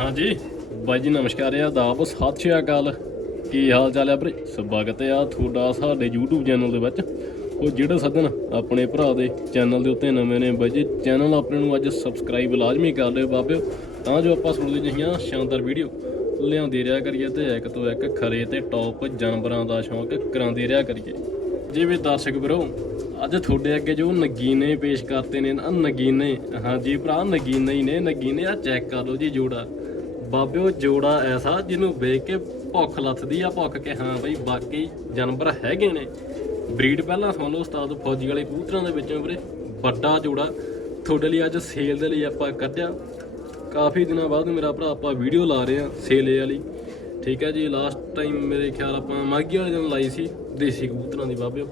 ਹਾਂਜੀ ਬਾਈ ਜੀ, ਨਮਸਕਾਰ ਆ। ਦਾਬ ਸਤਿ ਸ਼੍ਰੀ ਅਕਾਲ। ਕੀ ਹਾਲ ਚਾਲ ਹੈ ਵੀਰੇ? ਸਵਾਗਤ ਆ ਤੁਹਾਡਾ ਸਾਡੇ YouTube ਚੈਨਲ ਦੇ ਵਿੱਚ। ਉਹ ਜਿਹੜੇ ਸੱਜਣ ਆਪਣੇ ਭਰਾ ਦੇ ਚੈਨਲ ਦੇ ਉੱਤੇ ਨਵੇਂ ਨੇ, ਬਾਈ ਜੀ ਚੈਨਲ ਆਪਣੇ ਨੂੰ ਅੱਜ ਸਬਸਕ੍ਰਾਈਬ ਲਾਜ਼ਮੀ ਕਰ ਲਿਓ ਬਾਬਿਓ। ਤਾਂ ਜੋ ਆਪਾਂ ਸੁਣਦੇ ਜਿਹੀਆਂ ਸ਼ਾਨਦਾਰ ਵੀਡੀਓ ਲਿਆਉਂਦੇ ਰਿਹਾ ਕਰੀਏ ਤੇ ਇੱਕ ਤੋਂ ਇੱਕ ਖਰੇ ਤੇ ਟੌਪ ਜਾਨਵਰਾਂ ਦਾ ਸ਼ੌਂਕ ਕਰਾਉਂਦੇ ਰਿਹਾ ਕਰੀਏ। ਜਿਵੇਂ ਦਰਸ਼ਕ ਵੀਰੋ, ਅੱਜ ਤੁਹਾਡੇ ਅੱਗੇ ਜੋ ਨਗੀਨੇ ਪੇਸ਼ ਕਰਤੇ ਨੇ ਨਾ, ਨਗੀਨੇ, ਹਾਂਜੀ ਭਰਾ, ਨਗੀਨੇ ਹੀ ਨੇ, ਨਗੀਨੇ ਆ, ਚੈੱਕ ਕਰ ਲਓ ਜੀ ਜੋੜਾ। ਬਾਬਿਓ ਜੋੜਾ ਐਸਾ ਜਿਹਨੂੰ ਵੇਖ ਕੇ ਭੁੱਖ ਲੱਥਦੀ ਆ, ਭੁੱਖ ਕੇ ਹਾਂ ਬਈ ਬਾਕੀ ਜਾਨਵਰ ਹੈਗੇ ਨੇ। ਬਰੀਡ ਪਹਿਲਾਂ ਸੁਣ ਲਓ ਉਸਤਾਦ, ਫੌਜੀ ਵਾਲੇ ਕਬੂਤਰਾਂ ਦੇ ਵਿੱਚੋਂ ਵੀਰੇ। ਵੱਡਾ ਜੋੜਾ। ਤੁਹਾਡੇ ਲਈ ਅੱਜ ਸੇਲ ਦੇ ਲਈ ਆਪਾਂ ਕੱਢਿਆ। ਕਾਫੀ ਦਿਨਾਂ ਬਾਅਦ ਮੇਰਾ ਭਰਾ ਆਪਾਂ ਵੀਡੀਓ ਲਾ ਰਹੇ ਆ ਸੇਲੇ ਵਾਲੀ। ਠੀਕ ਹੈ ਜੀ ਲਾਸਟ ਟਾਈਮ ਮੇਰੇ ਖਿਆਲ ਆਪਾਂ ਮਾਗੀ ਵਾਲੇ ਦਿਨ ਲਾਈ ਸੀ, ਦੇਸੀ ਕਬੂਤਰਾਂ ਦੀ ਬਾਬਿਓ।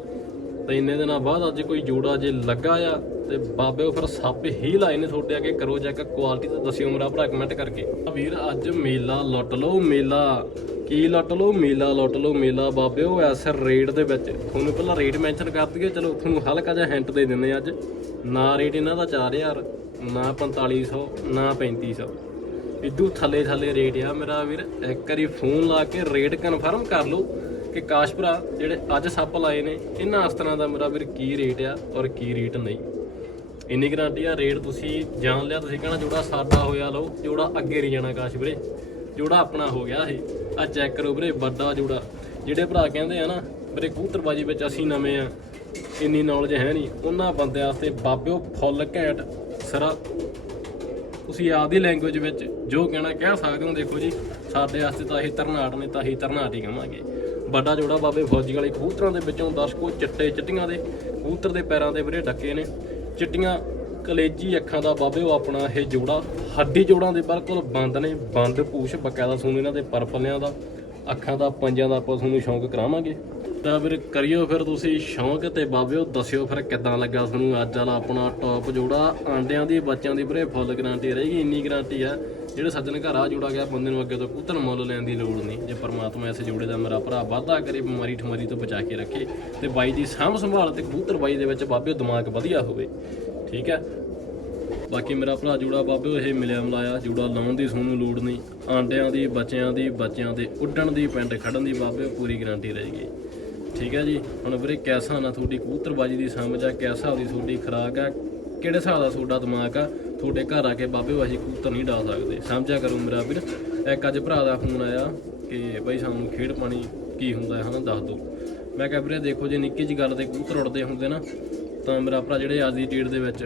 ਤੇ ਇੰਨੇ ਦਿਨਾਂ ਬਾਅਦ ਅੱਜ ਕੋਈ ਜੋੜਾ ਜੇ ਲੱਗਾ ਆ ਤੇ ਉਹ ਫਿਰ ਸੱਪ ਹੀ ਲਾਏ ਨੇ ਤੁਹਾਡੇ ਅੱਗੇ। ਕਰੋ ਚੈੱਕ ਕੁਆਲਿਟੀ ਤੇ ਦੱਸਿਓ ਮੇਰਾ ਭਰਾ ਕਮੈਂਟ ਕਰਕੇ। ਵੀਰ, ਅੱਜ ਮੇਲਾ ਲੁੱਟ ਲਓ, ਮੇਲਾ ਕੀ ਲੁੱਟ ਲਓ? ਮੇਲਾ ਲੁੱਟ ਲਓ, ਮੇਲਾ। ਬਾਬੇ, ਉਹ ਐਸ ਰੇਟ ਦੇ ਵਿੱਚ। ਤੁਹਾਨੂੰ ਪਹਿਲਾਂ ਰੇਟ ਮੈਂਸ਼ਨ ਕਰ ਦਈਏ। ਚਲੋ, ਤੁਹਾਨੂੰ ਹਲਕਾ ਜਿਹਾ ਹਿੰਟ ਦੇ ਦਿੰਦੇ ਅੱਜ। ਨਾ ਰੇਟ ਇਹਨਾਂ ਦਾ 4000 ਨਾ 4500 ਨਾ 3500 ਇਦੂ ਥੱਲੇ ਥੱਲੇ ਰੇਟ ਆ ਮੇਰਾ ਵੀਰ। ਇੱਕ ਵਾਰੀ ਫੋਨ ਲਾ ਕੇ ਰੇਟ ਕਨਫਰਮ ਕਰ ਲਓ ਕਿ ਕਾਸ਼ ਭਰਾ, ਜਿਹੜੇ ਅੱਜ ਸੱਪ ਲਾਏ ਨੇ, ਇਹਨਾਂ ਅਸਤਰਾਂ ਦਾ ਮੇਰਾ ਵੀਰ ਕੀ ਰੇਟ ਆ ਔਰ ਕੀ ਰੇਟ ਨਹੀਂ। ਇੰਨੀ ਗਰੰਟੀ ਆ, ਰੇਟ ਤੁਸੀਂ ਜਾਣ ਲਿਆ, ਤੁਸੀਂ ਕਹਣਾ ਜੋੜਾ ਸਾਡਾ ਹੋਇਆ ਲਓ, ਜੋੜਾ ਅੱਗੇ ਨਹੀਂ ਜਾਣਾ ਕਾਸ਼ ਵੀਰੇ। ਜੋੜਾ ਆਪਣਾ ਹੋ ਗਿਆ ਇਹ। ਆ ਚੈੱਕ ਕਰੋ ਵੀਰੇ, ਵੱਡਾ ਜੋੜਾ। ਜਿਹੜੇ ਭਰਾ ਕਹਿੰਦੇ ਆ ਨਾ, ਵੀਰੇ ਕੂਤਰਬਾਜ਼ੀ ਵਿੱਚ ਅਸੀਂ ਨਵੇਂ ਆ, ਇੰਨੀ ਨੌਲੇਜ ਹੈ ਨਹੀਂ। ਉਹਨਾਂ ਬੰਦਿਆਂ ਵਾਸਤੇ ਬਾਬਿਓ ਫੁੱਲ ਘੈਂਟ ਸਰਾ। ਤੁਸੀਂ ਆਪਦੀ ਲੈਂਗੁਏਜ ਵਿੱਚ ਜੋ ਕਹਿਣਾ ਕਹਿ ਸਕਦੇ ਹੋ, ਦੇਖੋ ਜੀ। ਸਾਡੇ ਵਾਸਤੇ ਤਾਂ ਇਹ ਤਰਨਾਟ ਨੇ, ਤਾਂ ਹੀ ਤਰਨਾਟ ਹੀ ਕਹਾਂਗੇ ਵੱਡਾ ਜੋੜਾ ਬਾਬੇ ਫੌਜੀ ਵਾਲੇ ਕਬੂਤਰਾਂ ਦੇ ਵਿੱਚੋਂ ਦਰਸ਼ਕੋ ਚਿੱਟੇ ਚਿੱਟੀਆਂ ਦੇ, ਕਬੂਤਰ ਦੇ ਪੈਰਾਂ ਦੇ ਵੀਰੇ ਡੱਕੇ ਨੇ। ਚਿੱਟੀਆਂ ਕਲੇਜੀ ਅੱਖਾਂ ਦਾ ਬਾਬੇ, ਉਹ ਆਪਣਾ ਇਹ ਜੋੜਾ, ਹੱਡੀ ਜੋੜਾਂ ਦੇ ਬਿਲਕੁਲ ਬੰਦ ਨੇ, ਬੰਦ ਪੂਛ, ਬਕਾਇਦਾ ਤੁਹਾਨੂੰ ਇਹਨਾਂ ਦੇ ਪਰਪਲਿਆਂ ਦਾ, ਅੱਖਾਂ ਦਾ ਪੰਜਾਂ ਦਾ ਆਪਾਂ ਤੁਹਾਨੂੰ ਸ਼ੌਂਕ ਕਰਾਵਾਂਗੇ। ਤਾਂ ਫਿਰ ਕਰਿਓ ਫਿਰ ਤੁਸੀਂ ਸ਼ੌਂਕ ਤੇ ਬਾਬਿਓ ਦੱਸਿਓ ਫਿਰ ਕਿੱਦਾਂ ਲੱਗਾ ਤੁਹਾਨੂੰ ਅੱਜ ਵਾਲਾ ਆਪਣਾ ਟੌਪ ਜੋੜਾ। ਆਂਡਿਆਂ ਦੀ, ਬੱਚਿਆਂ ਦੀ ਵੀਰੇ ਫੁੱਲ ਗਾਰੰਟੀ ਰਹੇਗੀ, ਇੰਨੀ ਗਾਰੰਟੀ ਆ। ਜਿਹੜੇ ਸੱਜਣ ਘਰ ਆ ਜੋੜਾ ਗਿਆ, ਬੰਦੇ ਨੂੰ ਅੱਗੇ ਤੋਂ ਕੂਤਨ ਮੁੱਲ ਲੈਣ ਦੀ ਲੋੜ ਨਹੀਂ। ਜੇ ਪਰਮਾਤਮਾ ਇਸ ਜੋੜੇ ਦਾ ਮੇਰਾ ਭਰਾ ਵਾਧਾ ਕਰੇ ਬਿਮਾਰੀ ਠਮਾਰੀ ਤੋਂ ਬਚਾ ਕੇ ਰੱਖੇ ਤੇ ਬਾਈ ਦੀ ਸਾਂਭ ਸੰਭਾਲ ਤੇ ਕਬੂਤਰ ਬਾਈ ਦੇ ਵਿੱਚ ਬਾਬਿਓ ਦਿਮਾਗ ਵਧੀਆ ਹੋਵੇ। ਠੀਕ ਹੈ ਬਾਕੀ ਮੇਰਾ ਭਰਾ ਜੂੜਾ ਬਾਬੇ ਇਹ ਮਿਲਿਆ ਮਲਾਇਆ, ਜੂੜਾ ਲਾਉਣ ਦੀ ਤੁਹਾਨੂੰ ਲੋੜ ਨਹੀਂ। ਆਂਡਿਆਂ ਦੀ, ਬੱਚਿਆਂ ਦੀ, ਬੱਚਿਆਂ ਦੇ ਉੱਡਣ ਦੀ, ਪਿੰਡ ਖੜਨ ਦੀ ਬਾਬੇ ਪੂਰੀ ਗਾਰੰਟੀ ਰਹੇਗੀ। ਠੀਕ ਹੈ ਜੀ। ਹੁਣ ਵੀਰੇ ਕੈਸਾ ਨਾ ਤੁਹਾਡੀ ਕਬੂਤਰਬਾਜੀ ਦੀ ਸਮਝ ਆ, ਕੈਸਾ ਦੀ ਤੁਹਾਡੀ ਖਰਾਕ ਆ, ਕਿਹੜੇ ਹਿਸਾਬ ਦਾ ਤੁਹਾਡਾ ਦਿਮਾਗ ਆ, ਤੁਹਾਡੇ ਘਰ ਆ ਕੇ ਬਾਬੇ ਅਸੀਂ ਕਬੂਤਰ ਨਹੀਂ ਡਾਲ ਸਕਦੇ। ਸਮਝਿਆ ਕਰੋ ਮੇਰਾ ਵੀਰ। ਇੱਕ ਅੱਜ ਭਰਾ ਦਾ ਫੋਨ ਆਇਆ ਕਿ ਬਈ ਸਾਨੂੰ ਖੇਡ ਪਾਣੀ ਕੀ ਹੁੰਦਾ ਹੈ ਨਾ ਦੱਸ ਦਿਓ ਮੈਂ ਕਿਹਾ ਵੀਰੇ ਦੇਖੋ, ਜੇ ਨਿੱਕੀ ਜੀ ਗੱਲ ਤੇ ਕਬੂਤਰ ਉੱਡਦੇ ਹੁੰਦੇ ਨਾ, ਤਾਂ ਮੇਰਾ ਭਰਾ ਜਿਹੜੇ ਅੱਜ ਦੀ ਡੇਟ ਦੇ ਵਿੱਚ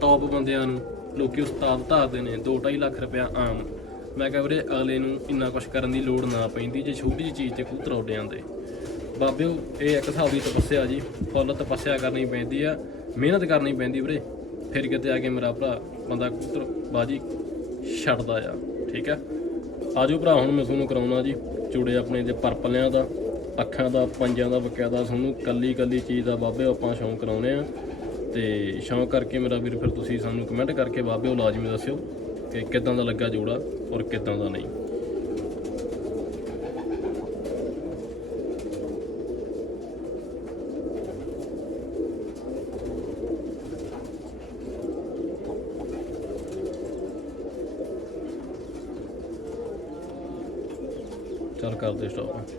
ਟੌਪ ਬੰਦਿਆਂ ਨੂੰ ਲੋਕੀ ਉਸਤਾਦ ਧਾਰਦੇ ਨੇ 2.5 ਲੱਖ ਰੁਪਇਆ ਆਮ। ਮੈਂ ਕਿਹਾ ਵੀਰੇ ਅਗਲੇ ਨੂੰ ਇੰਨਾ ਕੁਝ ਕਰਨ ਦੀ ਲੋੜ ਨਾ ਪੈਂਦੀ, ਜੇ ਛੋਟੀ ਜਿਹੀ ਚੀਜ਼ ਤੇ ਕਬੂਤਰ ਉੱਡ ਜਾਂਦੇ। ਬਾਬਿਓ, ਇਹ ਇੱਕ ਹਿਸਾਬ ਦੀ ਤਪੱਸਿਆ ਜੀ। ਫੁੱਲ ਤਪੱਸਿਆ ਕਰਨੀ ਪੈਂਦੀ ਆ, ਮਿਹਨਤ ਕਰਨੀ ਪੈਂਦੀ ਵੀਰੇ। ਫਿਰ ਕਿਤੇ ਆ ਕੇ ਮੇਰਾ ਭਰਾ ਬੰਦਾ ਕਬੂਤਰ ਬਾਜੀ ਛੱਡਦਾ ਆ, ਠੀਕ ਆ? ਆਜੋ ਭਰਾ, ਹੁਣ ਮੈਂ ਤੁਹਾਨੂੰ ਕਰਾਉਣਾ ਜੀ, ਚੂੜੇ ਆਪਣੇ ਦੇ ਪਰਪਲਿਆਂ ਦਾ, ਅੱਖਾਂ ਦਾ ਪੰਜਾਂ ਦਾ, ਬਕਾਇਦਾ ਤੁਹਾਨੂੰ ਕੱਲੀ ਕੱਲੀ ਚੀਜ਼ ਦਾ ਬਾਬੇ ਆਪਾਂ ਸ਼ੌਂਕ ਕਰਾਉਨੇ ਆ। ਤੇ ਸ਼ੌਂਕ ਕਰਕੇ ਮੇਰਾ ਵੀਰ, ਫਿਰ ਤੁਸੀਂ ਸਾਨੂੰ ਕਮੈਂਟ ਕਰਕੇ ਬਾਬੇ ਉਹ ਲਾਜ਼ਮੀ ਦੱਸਿਓ ਕਿ ਕਿਦਾਂ ਦਾ ਲੱਗਾ ਜੋੜਾ ਔਰ ਕਿਦਾਂ ਦਾ ਨਹੀਂ। ਕਰਦੇ ਸਟਾਪ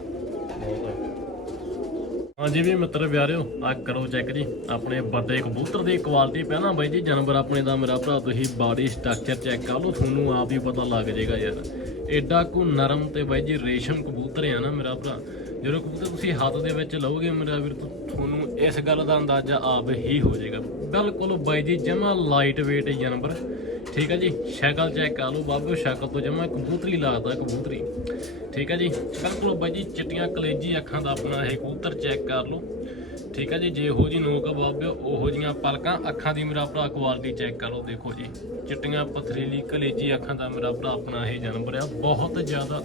ਹਾਂਜੀ ਵੀ ਮਿੱਤਰ ਪਿਆਰਿਓ ਆ ਕਰੋ ਚੈੱਕ ਜੀ। ਆਪਣੇ ਵੱਡੇ ਕਬੂਤਰ ਦੀ ਕੁਆਲਿਟੀ ਪਹਿਲਾਂ ਬਾਈ ਜੀ, ਜਾਨਵਰ ਆਪਣੇ ਦਾ ਮੇਰਾ ਭਰਾ, ਤੁਸੀਂ ਬਾਡੀ ਸਟਰਕਚਰ ਚੈੱਕ ਕਰ ਲਓ, ਤੁਹਾਨੂੰ ਆਪ ਹੀ ਪਤਾ ਲੱਗ ਜਾਏਗਾ ਯਾਰ। ਐਡਾ ਕੋ ਨਰਮ ਤੇ ਬਾਈ ਜੀ ਰੇਸ਼ਮ ਕਬੂਤਰ ਆ ਨਾ ਮੇਰਾ ਭਰਾ। ਜਦੋਂ ਕਬੂਤਰ ਤੁਸੀਂ ਹੱਥ ਦੇ ਵਿੱਚ ਲਓਗੇ ਮੇਰਾ ਵੀਰ, ਤੁ- ਤੁਹਾਨੂੰ ਇਸ ਗੱਲ ਦਾ ਅੰਦਾਜ਼ਾ ਆਪ ਹੀ ਹੋ ਜਾਏਗਾ। ਬਿਲਕੁਲ ਬਾਈ ਜੀ, ਜਮਾ ਲਾਈਟ weight ਜਾਨਵਰ। ਠੀਕ ਹੈ ਜੀ, ਸ਼ਕਲ ਚੈੱਕ ਕਰ ਲਓ ਬਾਬੂ, ਸ਼ਕਲ ਤੋਂ ਜਮਾ ਕਬੂਤਰੀ ਲੱਗਦਾ ਕਬੂਤਰੀ। ਠੀਕ ਹੈ ਜੀ, ਬਿਲਕੁਲ ਬਾਈ ਜੀ, ਚਿੱਟੀਆਂ ਕਲੇਜੀ ਅੱਖਾਂ ਦਾ ਆਪਣਾ ਇਹ ਕਬੂਤਰ ਚੈੱਕ ਕਰ ਲਓ। ਠੀਕ ਹੈ ਜੀ, ਜੇ ਇਹੋ ਜੀ ਨੋਕ ਬਾਬਿਓ ਉਹੋ ਜੀਆਂ ਪਲਕਾਂ ਅੱਖਾਂ ਦੀ ਮੇਰਾ ਭਰਾ ਕੁਆਲਿਟੀ ਚੈੱਕ ਕਰ ਲਓ, ਦੇਖੋ ਜੀ। ਚਿੱਟੀਆਂ ਪਥਰੀਲੀ ਕਲੇਜੀ ਅੱਖਾਂ ਦਾ ਮੇਰਾ ਭਰਾ ਆਪਣਾ ਇਹ ਜਾਨਵਰ ਆ, ਬਹੁਤ ਜ਼ਿਆਦਾ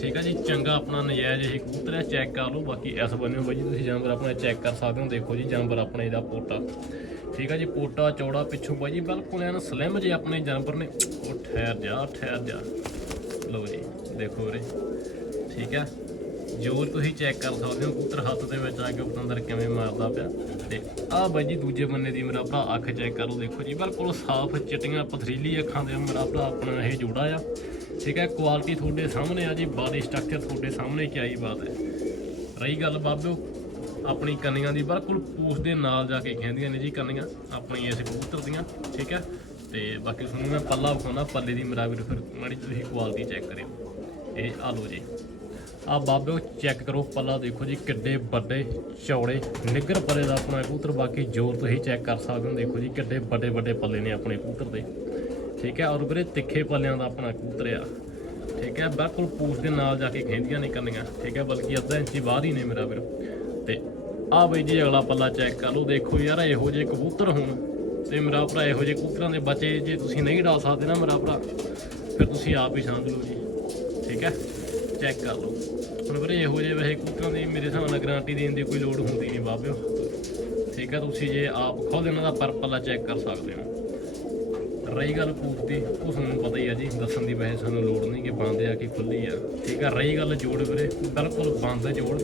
ਠੀਕ ਆ ਜੀ, ਚੰਗਾ ਆਪਣਾ ਨਜਾਇਜ਼ ਇਹ ਕਬੂਤਰ ਹੈ ਚੈੱਕ ਕਰ ਲਓ, ਬਾਕੀ ਇਸ ਬੰਨੇ ਬਾਈ ਜੀ ਤੁਸੀਂ ਜਾਨਵਰ ਆਪਣਾ ਚੈੱਕ ਕਰ ਸਕਦੇ ਹੋ, ਦੇਖੋ ਜੀ ਜਾਨਵਰ ਆਪਣੇ ਇਹਦਾ ਪੋਟਾ। ਠੀਕ ਆ ਜੀ, ਪੋਟਾ, ਚੌੜਾ ਪਿੱਛੋਂ ਬਾਈ ਜੀ, ਬਿਲਕੁਲ ਐਨ ਸਲਿਮ ਜੇ ਆਪਣੇ ਜਾਨਵਰ ਨੇ। ਉਹ ਠਹਿਰ ਜਾ ਠਹਿਰ ਜਾ। ਲਓ ਜੀ, ਦੇਖੋ ਵੀਰੇ। ਠੀਕ ਹੈ ਜੋਰ ਤੁਸੀਂ ਚੈੱਕ ਕਰ ਸਕਦੇ ਹੋ, ਕਬੂਤਰ ਹੱਥ ਦੇ ਵਿੱਚ ਆ ਕੇ ਪਤੰਦਰ ਕਿਵੇਂ ਮਾਰਦਾ ਪਿਆ। ਤੇ ਆਹ ਬਾਈ ਜੀ, ਦੂਜੇ ਬੰਨੇ ਦੀ ਮੇਰਾ ਭਰਾ, ਅੱਖ ਚੈੱਕ ਕਰੋ ਦੇਖੋ ਜੀ, ਬਿਲਕੁਲ ਸਾਫ਼ ਚਿੱਟੀਆਂ ਪਥਰੀਲੀ ਅੱਖਾਂ ਦੇ ਮੇਰਾ ਭਰਾ ਆਪਣਾ ਇਹ ਜੋੜਾ ਆ। ਠੀਕ ਹੈ ਕੁਆਲਿਟੀ ਤੁਹਾਡੇ ਸਾਹਮਣੇ ਆ ਜੀ ਬਾਡੀ ਸਟਰਕਚਰ ਤੁਹਾਡੇ ਸਾਹਮਣੇ ਕੀ ਆਈ ਬਾਤ ਹੈ। ਰਹੀ ਗੱਲ ਬਾਬਿਓ, ਆਪਣੀ ਕੰਨੀਆਂ ਦੀ, ਬਿਲਕੁਲ ਪੂਛ ਦੇ ਨਾਲ ਜਾ ਕੇ ਖੈਂਦੀਆਂ ਨੇ ਜੀ ਕੰਨੀਆਂ, ਆਪਣੀ ਇਸ ਕਬੂਤਰ ਦੀਆਂ, ਠੀਕ ਹੈ? ਤੇ ਬਾਕੀ ਤੁਹਾਨੂੰ ਮੈਂ ਪੱਲਾ ਵਿਖਾਉਣਾ, ਪੱਲੇ ਦੀ ਮੇਰਾ ਵੀਰ ਫਿਰ ਮਾੜੀ ਤੁਸੀਂ ਕੁਆਲਿਟੀ ਚੈੱਕ ਕਰਿਓ। ਇਹ ਆ ਲਓ ਜੀ। ਆ ਬਾਬਿਓ ਚੈੱਕ ਕਰੋ, ਪੱਲਾ ਦੇਖੋ ਜੀ, ਕਿੱਡੇ ਵੱਡੇ ਚੌੜੇ ਨਿੱਗਰ ਪੱਲੇ ਦਾ ਆਪਣਾ ਕਬੂਤਰ, ਬਾਕੀ ਜ਼ੋਰ ਤੁਸੀਂ ਚੈੱਕ ਕਰ ਸਕਦੇ ਹੋ, ਦੇਖੋ ਜੀ, ਕਿੱਡੇ ਵੱਡੇ ਵੱਡੇ ਪੱਲੇ ਨੇ ਆਪਣੇ ਕਬੂਤਰ ਦੇ। ਠੀਕ ਹੈ, ਔਰ ਵੀਰੇ ਤਿੱਖੇ ਪੱਲਿਆਂ ਦਾ ਆਪਣਾ ਕਬੂਤਰ ਆ। ਠੀਕ ਹੈ, ਬਿਲਕੁਲ ਪੂਛ ਦੇ ਨਾਲ ਜਾ ਕੇ ਖੈਂਦੀਆਂ ਨਹੀਂ ਕਰਨੀਆਂ ਠੀਕ ਹੈ, ਬਲਕਿ ਅੱਧਾ ਇੰਚੀ ਬਾਹਰ ਹੀ ਨੇ ਮੇਰਾ ਵੀਰ। ਤੇ ਆ ਬਈ ਜੀ, ਅਗਲਾ ਪੱਲਾ ਚੈੱਕ ਕਰ ਲਓ। ਦੇਖੋ ਯਾਰ, ਇਹੋ ਜਿਹੇ ਕਬੂਤਰ ਹੋਣ। ਤੇ ਮੇਰਾ ਭਰਾ, ਇਹੋ ਜਿਹੇ ਕਬੂਤਰਾਂ ਦੇ ਬੱਚੇ ਜੇ ਤੁਸੀਂ ਨਹੀਂ ਡਾਲ ਸਕਦੇ ਨਾ ਮੇਰਾ ਭਰਾ, ਫਿਰ ਤੁਸੀਂ ਆਪ ਹੀ ਸਮਝ ਲਓ ਜੀ। ਠੀਕ ਹੈ ਚੈੱਕ ਕਰ ਲਓ। ਹੁਣ ਵੀਰੇ, ਇਹੋ ਜਿਹੇ ਵੈਸੇ ਕਬੂਤਰਾਂ ਦੀ ਮੇਰੇ ਹਿਸਾਬ ਨਾਲ ਗਾਰੰਟੀ ਦੇਣ ਦੀ ਕੋਈ ਲੋੜ ਹੁੰਦੀ ਨਹੀਂ ਬਾਬਿਓ। ਠੀਕ ਹੈ, ਤੁਸੀਂ ਜੇ ਆਪ ਖੁਦ ਇਹਨਾਂ ਦਾ ਪਰ ਪੱਲਾ ਚੈੱਕ ਕਰ ਸਕਦੇ ਹੋ। ਰਹੀ ਗੱਲ ਪੂਛ ਦੀ ਉਹ ਸਾਨੂੰ ਪਤਾ ਹੀ ਆ ਜੀ, ਦੱਸਣ ਦੀ ਵੈਸੇ ਸਾਨੂੰ ਲੋੜ ਨਹੀਂ ਕਿ ਬੰਦ ਆ ਕਿ ਖੁੱਲੀ ਆ। ਠੀਕ ਆ, ਰਹੀ ਗੱਲ ਜੋੜ ਵੀਰੇ, ਬਿਲਕੁਲ ਬੰਦ ਜੋੜ।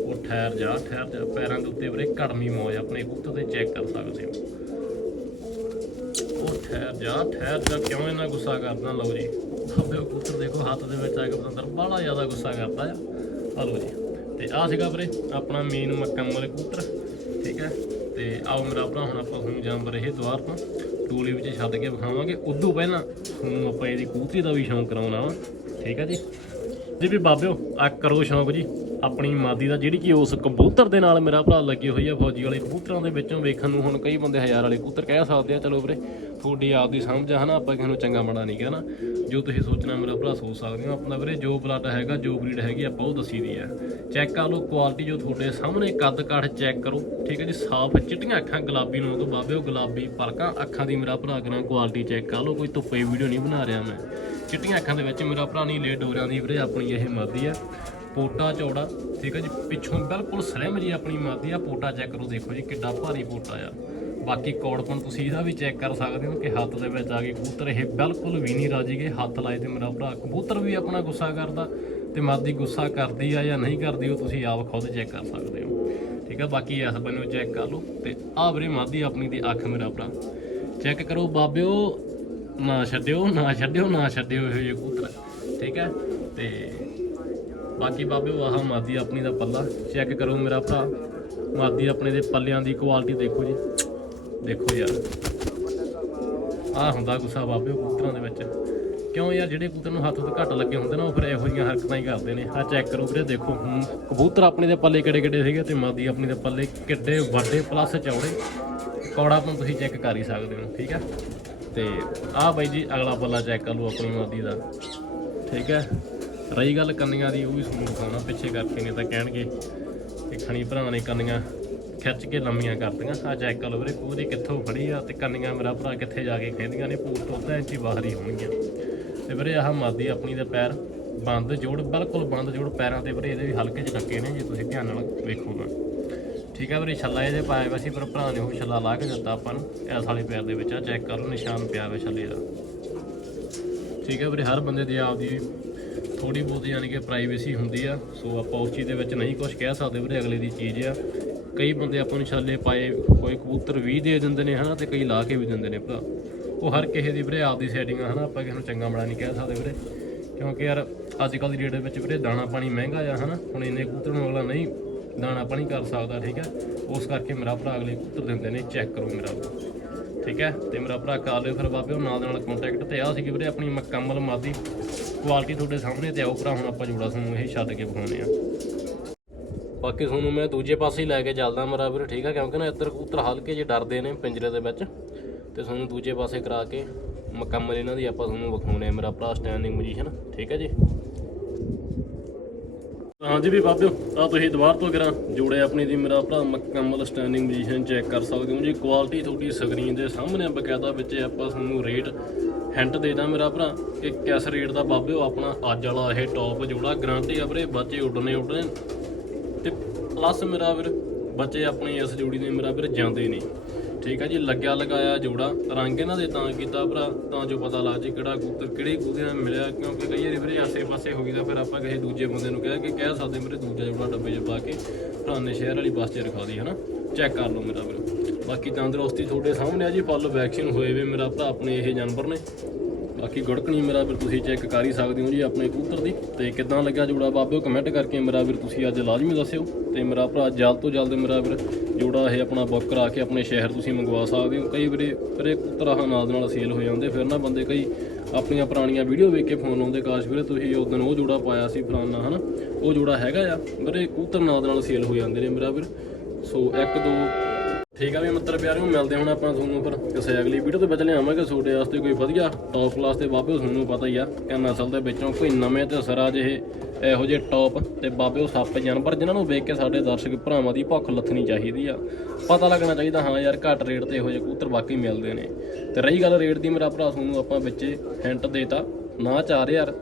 ਉਹ ਠਹਿਰ ਜਾ ਠਹਿਰ ਜਾ, ਪੈਰਾਂ ਦੇ ਉੱਤੇ ਵੀਰੇ ਘੜਮੀ ਮੌਜ ਆਪਣੇ ਕਬੂਤਰ ਤੇ ਚੈੱਕ ਕਰ ਸਕਦੇ ਹੋ। ਉਹ ਠਹਿਰ ਜਾ ਠਹਿਰ ਜਾ, ਕਿਉਂ ਇੰਨਾ ਗੁੱਸਾ ਕਰਦਾ ਲਓ ਜੀ ਆਪੇ ਕਬੂਤਰ ਦੇਖੋ, ਹੱਥ ਦੇ ਵਿੱਚ ਆ ਕੇ ਪਤੰਦਰ ਬੜਾ ਜ਼ਿਆਦਾ ਗੁੱਸਾ ਕਰਦਾ ਆ। ਆ ਲਓ ਜੀ, ਤੇ ਆ ਸੀਗਾ ਵੀਰੇ ਆਪਣਾ ਮੇਨ ਮੁਕੰਮਲ ਕਬੂਤਰ, ਠੀਕ ਹੈ ਤੇ ਆਓ ਮੇਰਾ ਭਰਾ, ਹੁਣ ਆਪਾਂ ਹੁਣ ਜਾਨਵਰ ਇਹ ਦੁਆਰ ਤੋਂ। ਟੋਲੀ ਵਿੱਚ ਛੱਡ ਕੇ ਵਿਖਾਵਾਂਗੇ। ਉਦੋਂ ਪਹਿਲਾਂ ਤੁਹਾਨੂੰ ਆਪਾਂ ਇਹਦੀ ਕਬੂਤਰੀ ਦਾ ਵੀ ਸ਼ੌਂਕ ਕਰਾਉਣਾ ਵਾ ਠੀਕ ਹੈ ਜੀ? ਜੀ ਵੀ ਬਾਬਿਓ ਆ ਕਰੋ ਸ਼ੌਂਕ ਜੀ। ਆਪਣੀ ਮਾਦੀ ਦਾ, ਜਿਹੜੀ ਕਿ ਉਸ ਕਬੂਤਰ ਦੇ ਨਾਲ ਮੇਰਾ ਭਰਾ ਲੱਗੀ ਹੋਈ ਆ ਫੌਜੀ ਵਾਲੇ ਕਬੂਤਰਾਂ ਦੇ ਵਿੱਚੋਂ ਵੇਖਣ ਨੂੰ ਹੁਣ ਕਈ ਬੰਦੇ ਹਜ਼ਾਰ ਵਾਲੇ ਕਬੂਤਰ ਕਹਿ ਸਕਦੇ ਆ, ਚਲੋ ਵੀਰੇ, ਤੁਹਾਡੀ ਆਪਦੀ ਸਮਝ ਆ ਹਨਾ, ਆਪਾਂ ਕਿਸੇ ਨੂੰ ਚੰਗਾ ਮਾੜਾ ਨਹੀਂ ਕਹਿਣਾ। ਜੋ ਤੁਸੀਂ ਸੋਚਣਾ ਮੇਰਾ ਭਰਾ ਸੋਚ ਸਕਦੇ ਹੋ, ਆਪਣਾ ਵੀਰੇ, ਜੋ ਬਲੱਡ ਹੈਗਾ, ਜੋ ਬਰੀਡ ਹੈਗੀ, ਆਪਾਂ ਉਹ ਦੱਸੀ ਦੀ ਆ। ਚੈੱਕ ਕਰ ਲਓ ਕੁਆਲਿਟੀ ਜੋ ਤੁਹਾਡੇ ਸਾਹਮਣੇ, ਕੱਦ ਕਾਠ ਚੈੱਕ ਕਰੋ, ਠੀਕ ਹੈ ਜੀ, ਸਾਫ਼ ਚਿੱਟੀਆਂ ਅੱਖਾਂ, ਗੁਲਾਬੀ ਨੂੰ ਤੋਂ ਉਹ ਗੁਲਾਬੀ ਪਲਕਾਂ, ਅੱਖਾਂ ਦੀ ਮੇਰਾ ਭਰਾ ਕਰਾਂ ਕੁਆਲਿਟੀ ਚੈੱਕ ਕਰ ਲਓ, ਕੋਈ ਧੁੱਪੇ ਵੀਡੀਓ ਨਹੀਂ ਬਣਾ ਰਿਹਾ ਮੈਂ। ਚਿੱਟੀਆਂ ਅੱਖਾਂ ਦੇ ਵਿੱਚ ਮੇਰਾ ਭਰਾ ਨਹੀਂ ਲੈ ਡੋਰਿਆਂ ਦੀ ਵੀਰੇ, ਆਪਣੀ ਇਹ ਮਾਦੀ ਆ। ਪੋਟਾ ਚੌੜਾ, ਠੀਕ ਹੈ ਜੀ? ਪਿੱਛੋਂ ਬਿਲਕੁਲ ਸਲਿਮ ਜੀ ਆਪਣੀ ਮਾਦੀ ਆ, ਪੋਟਾ ਚੈੱਕ ਕਰੋ, ਦੇਖੋ ਜੀ ਕਿੱਡਾ ਭਾਰੀ ਪੋਟਾ ਆ। ਬਾਕੀ ਕੌੜਪਨ ਤੁਸੀਂ ਇਹਦਾ ਵੀ ਚੈੱਕ ਕਰ ਸਕਦੇ ਹੋ ਕਿ ਹੱਥ ਦੇ ਵਿੱਚ ਆ ਕੇ ਕਬੂਤਰ, ਇਹ ਬਿਲਕੁਲ ਵੀ ਨਹੀਂ ਰਾਜੀਗੇ ਹੱਥ ਲਾਏ ਤੇ ਮੇਰਾ ਭਰਾ ਕਬੂਤਰ ਵੀ ਆਪਣਾ ਗੁੱਸਾ ਕਰਦਾ ਤੇ ਮਾਦੀ ਗੁੱਸਾ ਕਰਦੀ ਆ ਜਾਂ ਨਹੀਂ ਕਰਦੀ, ਉਹ ਤੁਸੀਂ ਆਪ ਖੁਦ ਚੈੱਕ ਕਰ ਸਕਦੇ ਹੋ। ਠੀਕ ਹੈ, ਬਾਕੀ ਇਸ ਬੰਨੋ ਚੈੱਕ ਕਰ ਲਓ ਤੇ ਆਹ ਵੀਰੇ ਮਾਦੀ ਆਪਣੀ ਦੀ ਅੱਖ ਮੇਰਾ ਭਰਾ। ਚੈੱਕ ਕਰੋ ਬਾਬਿਓ, ਨਾ ਛੱਡਿਓ ਨਾ ਛੱਡਿਓ ਨਾ ਛੱਡਿਓ ਇਹੋ ਜਿਹੇ ਕਬੂਤਰ। ਠੀਕ ਹੈ, ਤੇ ਬਾਕੀ ਬਾਬੇ, ਉਹ ਆਹ ਮਾਦੀ ਆਪਣੀ ਦਾ ਪੱਲਾ। ਚੈੱਕ ਕਰੋ ਮੇਰਾ ਭਰਾ। ਮਾਦੀ ਆਪਣੇ ਦੇ ਪੱਲਿਆਂ ਦੀ ਕੁਆਲਿਟੀ ਦੇਖੋ ਜੀ। ਦੇਖੋ ਯਾਰ। ਆਹ ਹੁੰਦਾ ਗੁੱਸਾ ਬਾਬੇ ਕਬੂਤਰਾਂ ਦੇ ਵਿੱਚ। ਕਿਉਂ ਯਾਰ, ਜਿਹੜੇ ਕਬੂਤਰ ਨੂੰ ਹੱਥ ਤੋਂ ਘੱਟ ਲੱਗੇ ਹੁੰਦੇ ਨਾ, ਉਹ ਫਿਰ ਇਹੋ ਜਿਹੀਆਂ ਹਰਕਤਾਂ ਹੀ ਕਰਦੇ ਨੇ। ਆ ਚੈੱਕ ਕਰੋ ਵੀਰੇ, ਦੇਖੋ। ਹੁਣ ਕਬੂਤਰ ਆਪਣੇ ਦੇ ਪੱਲੇ ਕਿੱਡੇ ਕਿੱਡੇ ਸੀਗੇ ਤੇ ਮਾਦੀ ਆਪਣੀ ਦੇ ਪੱਲੇ ਕਿੱਡੇ ਵੱਡੇ ਪਲੱਸ ਚੌੜੇ। ਕੌੜਾਪਨ ਤੁਸੀਂ ਚੈੱਕ ਕਰ ਹੀ ਸਕਦੇ ਹੋ, ਠੀਕ ਹੈ ਤੇ ਆਹ ਬਾਈ ਜੀ, ਅਗਲਾ ਪੱਲਾ ਚੈੱਕ ਕਰ ਲਓ ਆਪਣੀ ਮਾਦੀ ਦਾ। ਠੀਕ ਹੈ ਰਹੀ ਗੱਲ ਕੰਨੀਆਂ ਦੀ, ਉਹ ਵੀ ਤੁਹਾਨੂੰ ਦਿਖਾਉਣਾ ਪਿੱਛੇ ਕਰਕੇ ਨੇ ਤਾਂ ਕਹਿਣਗੇ ਕਿ ਖਣੀ ਭਰਾ ਨੇ ਕੰਨੀਆਂ ਖਿੱਚ ਕੇ ਲੰਮੀਆਂ ਕਰਦੀਆਂ ਆ ਚੈੱਕ ਕਰ ਲਓ ਵੀਰੇ ਪੂਰੀ ਕਿੱਥੋਂ ਫੜੀ ਆ ਤੇ ਕੰਨੀਆਂ ਮੇਰਾ ਭਰਾ ਕਿੱਥੇ ਜਾ ਕੇ ਖੇਦੀਆਂ ਨੇ ਪੂਰ ਤੋਂ ਅੱਧਾ ਇੰਚੀ ਬਾਹਰ ਹੀ ਹੋਣਗੀਆਂ। ਤੇ ਵੀਰੇ ਆਹ ਮਾਦੀ ਆਪਣੀ ਦੇ ਪੈਰ ਬੰਦ ਜੋੜ, ਬਿਲਕੁਲ ਬੰਦ ਜੋੜ ਪੈਰਾਂ ਤੇ ਵੀਰੇ ਇਹਦੇ ਵੀ ਹਲਕੇ ਜਿਹੇ ਟੱਕੇ ਨੇ, ਜੇ ਤੁਸੀਂ ਧਿਆਨ ਨਾਲ ਵੇਖੋ ਤਾਂ ਠੀਕ ਹੈ ਵੀਰੇ, ਛੱਲਾ ਇਹਦੇ ਪਾਇਆ ਹੋਇਆ ਸੀ, ਪਰ ਭਰਾ ਨੇ ਉਹ ਛੱਲਾ ਲਾ ਕੇ ਦਿੱਤਾ ਆਪਾਂ ਨੂੰ, ਇਸ ਵਾਲੇ ਪੈਰ ਦੇ ਵਿੱਚ ਆ ਚੈੱਕ ਕਰ ਲਓ, ਨਿਸ਼ਾਨ ਪਿਆ ਹੋਇਆ ਛੱਲੇ ਦਾ। ਠੀਕ ਹੈ ਵੀਰੇ, ਹਰ ਬੰਦੇ ਦੀ ਆਪਦੀ ਥੋੜੀ ਬਹੁਤ ਯਾਨੀ ਕਿ ਪ੍ਰਾਈਵੇਸੀ ਹੁੰਦੀ ਆ, ਸੋ ਆਪਾਂ ਉਸ ਚੀਜ਼ ਦੇ ਵਿੱਚ ਨਹੀਂ ਕੁਝ ਕਹਿ ਸਕਦੇ ਵੀਰੇ, ਅਗਲੇ ਦੀ ਚੀਜ਼ ਆ। ਕਈ ਬੰਦੇ ਆਪਾਂ ਨੂੰ ਛਾਲੇ ਪਾਏ, ਕੋਈ ਕਬੂਤਰ ਵੀ ਦੇ ਦਿੰਦੇ ਨੇ ਹਨਾ, ਤੇ ਕਈ ਲਾ ਕੇ ਵੀ ਦਿੰਦੇ ਨੇ ਭਰਾ। ਉਹ ਹਰ ਕਿਸੇ ਦੀ ਵੀਰੇ ਆਪਦੀ ਸੈਟਿੰਗ ਆ ਹਨਾ, ਆਪਾਂ ਕਿਸੇ ਨੂੰ ਚੰਗਾ ਮਾੜਾ ਨਹੀਂ ਕਹਿ ਸਕਦੇ ਵੀਰੇ। ਕਿਉਂਕਿ ਯਾਰ ਅੱਜ ਕੱਲ੍ਹ ਦੀ ਡੇਟ ਦੇ ਵਿੱਚ ਵੀਰੇ ਦਾਣਾ ਪਾਣੀ ਮਹਿੰਗਾ ਆ ਹਨਾ, ਹੁਣ ਇੰਨੇ ਕਬੂਤਰ ਨੂੰ ਅਗਲਾ ਨਹੀਂ ਦਾਣਾ ਪਾਣੀ ਕਰ ਸਕਦਾ, ਠੀਕ ਹੈ ਉਸ ਕਰਕੇ ਮੇਰਾ ਭਰਾ ਅਗਲੇ ਕਬੂਤਰ ਦਿੰਦੇ ਨੇ ਚੈੱਕ ਕਰੋ ਮੇਰਾ ਠੀਕ ਹੈ ਤੇ ਮੇਰਾ ਭਰਾ ਕਰ ਲਿਓ ਫਿਰ ਬਾਬੇ, ਉਹ ਨਾਲ ਦੇ ਨਾਲ ਕੰਟੈਕਟ ਤੇ ਆ ਕਿ ਵੀਰੇ, ਆਪਣੀ ਮੁਕੰਮਲ ਮਾਦੀ। ਕੁਆਲਿਟੀ ਤੁਹਾਡੇ ਸਾਹਮਣੇ ਤੇ ਆਓ ਭਰਾ, ਹੁਣ ਆਪਾਂ ਜੋੜਾ ਤੁਹਾਨੂੰ ਇਹ ਛੱਡ ਕੇ ਵਿਖਾਉਣੇ ਆ। ਬਾਕੀ ਤੁਹਾਨੂੰ ਮੈਂ ਦੂਜੇ ਪਾਸੇ ਹੀ ਲੈ ਕੇ ਚੱਲਦਾ ਮੇਰਾ ਵੀਰ, ਠੀਕ ਆ? ਕਿਉਂਕਿ ਨਾ ਇੱਧਰ ਕਬੂਤਰ ਹਲਕੇ ਜਿਹੇ ਡਰਦੇ ਨੇ ਪਿੰਜਰੇ ਦੇ ਵਿੱਚ। ਤੇ ਤੁਹਾਨੂੰ ਦੂਜੇ ਪਾਸੇ ਕਰਾ ਕੇ ਮੁਕੰਮਲ ਇਹਨਾਂ ਦੀ ਆਪਾਂ ਤੁਹਾਨੂੰ ਵਿਖਾਉਣੇ ਆ ਮੇਰਾ ਭਰਾ ਸਟੈਂਡਿੰਗ ਪੋਜੀਸ਼ਨ ਠੀਕ ਹੈ ਜੀ? ਹਾਂਜੀ ਵੀ ਬਾਬਿਓ ਆ ਤੁਸੀਂ ਦੁਬਾਰ ਤੋਂ ਕਰਾਂ, ਜੋੜੇ ਆਪਣੀ ਦੀ ਮੇਰਾ ਭਰਾ ਮੁਕੰਮਲ ਸਟੈਂਡਿੰਗ ਪੋਜੀਸ਼ਨ ਚੈੱਕ ਕਰ ਸਕਦੇ ਹੋ ਜੀ। ਕੁਆਲਿਟੀ ਤੁਹਾਡੀ ਸਕਰੀਨ ਦੇ ਸਾਹਮਣੇ ਬਕਾਇਦਾ ਵਿੱਚ ਆਪਾਂ ਤੁਹਾਨੂੰ ਰੇਟ ਹਿੰਟ ਦੇ ਦਾਂ ਮੇਰਾ ਭਰਾ ਕਿ ਕਿਸ ਰੇਟ ਦਾ ਬਾਬੇ ਉਹ ਆਪਣਾ ਅੱਜ ਵਾਲਾ ਇਹ ਟੌਪ ਜੋੜਾ ਗਰੰਟੀ ਆ ਵੀਰੇ, ਬੱਚੇ ਉੱਡਣੇ ਉੱਡਣੇ। ਤੇ ਪਲੱਸ ਮੇਰਾ ਵੀਰ, ਬੱਚੇ ਆਪਣੇ ਇਸ ਜੋੜੀ ਦੇ ਮੇਰਾ ਵੀਰ ਜਾਂਦੇ ਨਹੀਂ। ਠੀਕ ਆ ਜੀ, ਲੱਗਿਆ ਲਗਾਇਆ ਜੋੜਾ, ਰੰਗ ਇਹਨਾਂ ਦੇ ਤਾਂ ਕੀਤਾ ਭਰਾ, ਤਾਂ ਜੋ ਪਤਾ ਲੱਗ ਜੇ ਕਿਹੜਾ ਕਬੂਤਰ ਕਿਹੜੇ ਕਬੂਤਰ ਨਾਲ ਮਿਲਿਆ, ਕਿਉਂਕਿ ਕਈ ਵਾਰੀ ਵੀਰੇ ਆਸੇ ਪਾਸੇ ਹੋ ਗਈ ਤਾਂ ਫਿਰ ਆਪਾਂ ਕਿਸੇ ਦੂਜੇ ਬੰਦੇ ਨੂੰ ਕਹਿ ਕੇ ਕਹਿ ਸਕਦੇ ਮੇਰੇ ਦੂਜਾ ਜੋੜਾ ਡੱਬੇ 'ਚ ਪਾ ਕੇ, ਭਰਾ ਨੇ ਸ਼ਹਿਰ ਵਾਲੀ ਬੱਸ 'ਚ ਰਖਾ ਦੀ, ਹਨਾ? ਚੈੱਕ ਕਰ ਲਓ ਮੇਰਾ ਵੀਰ। ਬਾਕੀ ਤੰਦਰੁਸਤੀ ਤੁਹਾਡੇ ਸਾਹਮਣੇ ਆ ਜੀ, ਫੁੱਲ ਵੈਕਸੀਨ ਹੋਏ ਵੇ ਮੇਰਾ ਭਰਾ, ਆਪਣੇ ਇਹ ਜਾਨਵਰ ਨੇ। ਬਾਕੀ ਗੁੜਕਣੀ ਮੇਰਾ ਵੀਰ, ਤੁਸੀਂ ਚੈੱਕ ਕਰ ਹੀ ਸਕਦੇ ਹੋ ਜੀ ਆਪਣੇ ਕਬੂਤਰ ਦੀ। ਤੇ ਕਿਦਾਂ ਲੱਗਾ ਜੋੜਾ ਬਾਬਿਓ ਕਮੈਂਟ ਕਰਕੇ ਮੇਰਾ ਵੀਰ, ਤੁਸੀਂ ਅੱਜ ਲਾਜ਼ਮੀ ਦੱਸਿਓ। ਤੇ ਮੇਰਾ ਭਰਾ, ਜਲਦ ਤੋਂ ਜਲਦ ਮੇਰਾ ਵੀਰ, ਜੋੜਾ ਇਹ ਆਪਣਾ ਬੁੱਕ ਕਰਾ ਕੇ ਆਪਣੇ ਸ਼ਹਿਰ ਤੁਸੀਂ ਮੰਗਵਾ ਸਕਦੇ ਹੋ। ਕਈ ਵਾਰੀ, ਵੀਰੇ ਕਬੂਤਰ ਆਹ ਨਾਲ ਨਾਲ ਸੇਲ ਹੋ ਜਾਂਦੇ, ਫਿਰ ਨਾ ਬੰਦੇ ਕਈ ਆਪਣੀਆਂ ਪੁਰਾਣੀਆਂ ਵੀਡੀਓ ਵੇਖ ਕੇ ਫੋਨ ਲਾਉਂਦੇ, ਕਾਸ਼ ਵੀਰੇ ਤੁਸੀਂ ਉਸ ਦਿਨ ਉਹ ਜੋੜਾ ਪਾਇਆ ਸੀ ਫਲਾਨਾ ਹਨਾ? ਉਹ ਜੋੜਾ ਹੈਗਾ ਆ, ਵੀਰੇ ਕਬੂਤਰ ਨਾਲ ਨਾਲ ਸੇਲ ਹੋ ਜਾਂਦੇ ਨੇ ਮੇਰਾ ਵੀਰ। ਸੋ ਇੱਕ ਦੋ ਠੀਕ ਆ ਵੀ ਮਿੱਤਰ ਪਿਆਰਿਓ ਮਿਲਦੇ ਹੁਣ ਆਪਾਂ ਤੁਹਾਨੂੰ ਫਿਰ ਕਿਸੇ ਅਗਲੀ ਵੀਡੀਓ ਤੇ ਵਿੱਚ ਲਿਆਵਾਂਗੇ ਤੁਹਾਡੇ ਵਾਸਤੇ ਕੋਈ ਵਧੀਆ ਟੌਪ ਕਲਾਸ ਦੇ ਬਾਬੇ ਤੁਹਾਨੂੰ ਪਤਾ ਹੀ ਆ। ਕਿ ਨਸਲ ਦੇ ਵਿੱਚੋਂ ਕੋਈ ਨਵੇਂ ਤੇ ਸਰਾ ਜਿਹੇ ਇਹੋ ਜਿਹੇ ਟੌਪ ਤੇ ਬਾਬੇ ਉਹ ਸੱਪ ਜਾਨਵਰ, ਜਿਨ੍ਹਾਂ ਨੂੰ ਵੇਖ ਕੇ ਸਾਡੇ ਦਰਸ਼ਕ ਭਰਾਵਾਂ ਦੀ ਭੁੱਖ ਲੱਥਣੀ ਚਾਹੀਦੀ ਆ। ਪਤਾ ਲੱਗਣਾ ਚਾਹੀਦਾ, ਹਾਂ ਯਾਰ, ਘੱਟ ਰੇਟ ਤੇ ਇਹੋ ਜਿਹੇ ਕਬੂਤਰ ਵਾਕਈ ਮਿਲਦੇ ਨੇ। ਤੇ ਰਹੀ ਗੱਲ ਰੇਟ ਦੀ, ਮੇਰਾ ਭਰਾ ਤੁਹਾਨੂੰ ਆਪਾਂ ਵਿੱਚੇ ਹਿੰਟ ਦੇਤਾ। ਨਾ 4000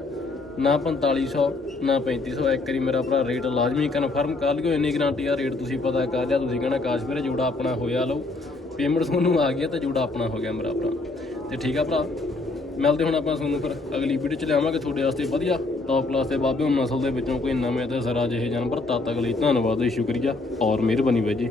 ਨਾ 4500 ਨਾ 3500 ਇੱਕ ਵਾਰੀ ਮੇਰਾ ਭਰਾ ਰੇਟ ਲਾਜ਼ਮੀ ਕਨਫਰਮ ਕਰ ਲਿਓ। ਇੰਨੀ ਗਾਰੰਟੀ ਆ ਰੇਟ ਤੁਸੀਂ ਪਤਾ ਕਰ ਲਿਆ। ਤੁਸੀਂ ਕਹਿਣਾ ਕਾਸ਼ ਵੀਰੇ ਜੋੜਾ ਆਪਣਾ ਹੋਇਆ, ਲਓ। ਪੇਮੈਂਟ ਤੁਹਾਨੂੰ ਆ ਗਿਆ ਤੇ ਜੋੜਾ ਆਪਣਾ ਹੋ ਗਿਆ ਮੇਰਾ ਭਰਾ। ਤੇ ਠੀਕ ਆ ਭਰਾ। ਮਿਲਦੇ ਹੁਣ ਆਪਾਂ ਤੁਹਾਨੂੰ ਫਿਰ ਅਗਲੀ ਵੀਡੀਓ ਚ ਲਿਆਵਾਂਗੇ। ਤੁਹਾਡੇ ਵਾਸਤੇ ਵਧੀਆ ਟੌਪ ਕਲਾਸ ਦੇ ਬਾਬੇ ਉਹ ਨਸਲ ਦੇ ਵਿੱਚੋਂ ਕੋਈ ਨਵੇਂ ਤੇ ਸਰਾ ਜਿਹੇ ਜਾਨਵਰ। ਤਦ ਅਗਲੀ ਧੰਨਵਾਦ ਤੇ ਸ਼ੁਕਰੀਆ। ਔਰ ਮਿਹਰਬਾਨੀ ਬਾਈ ਜੀ।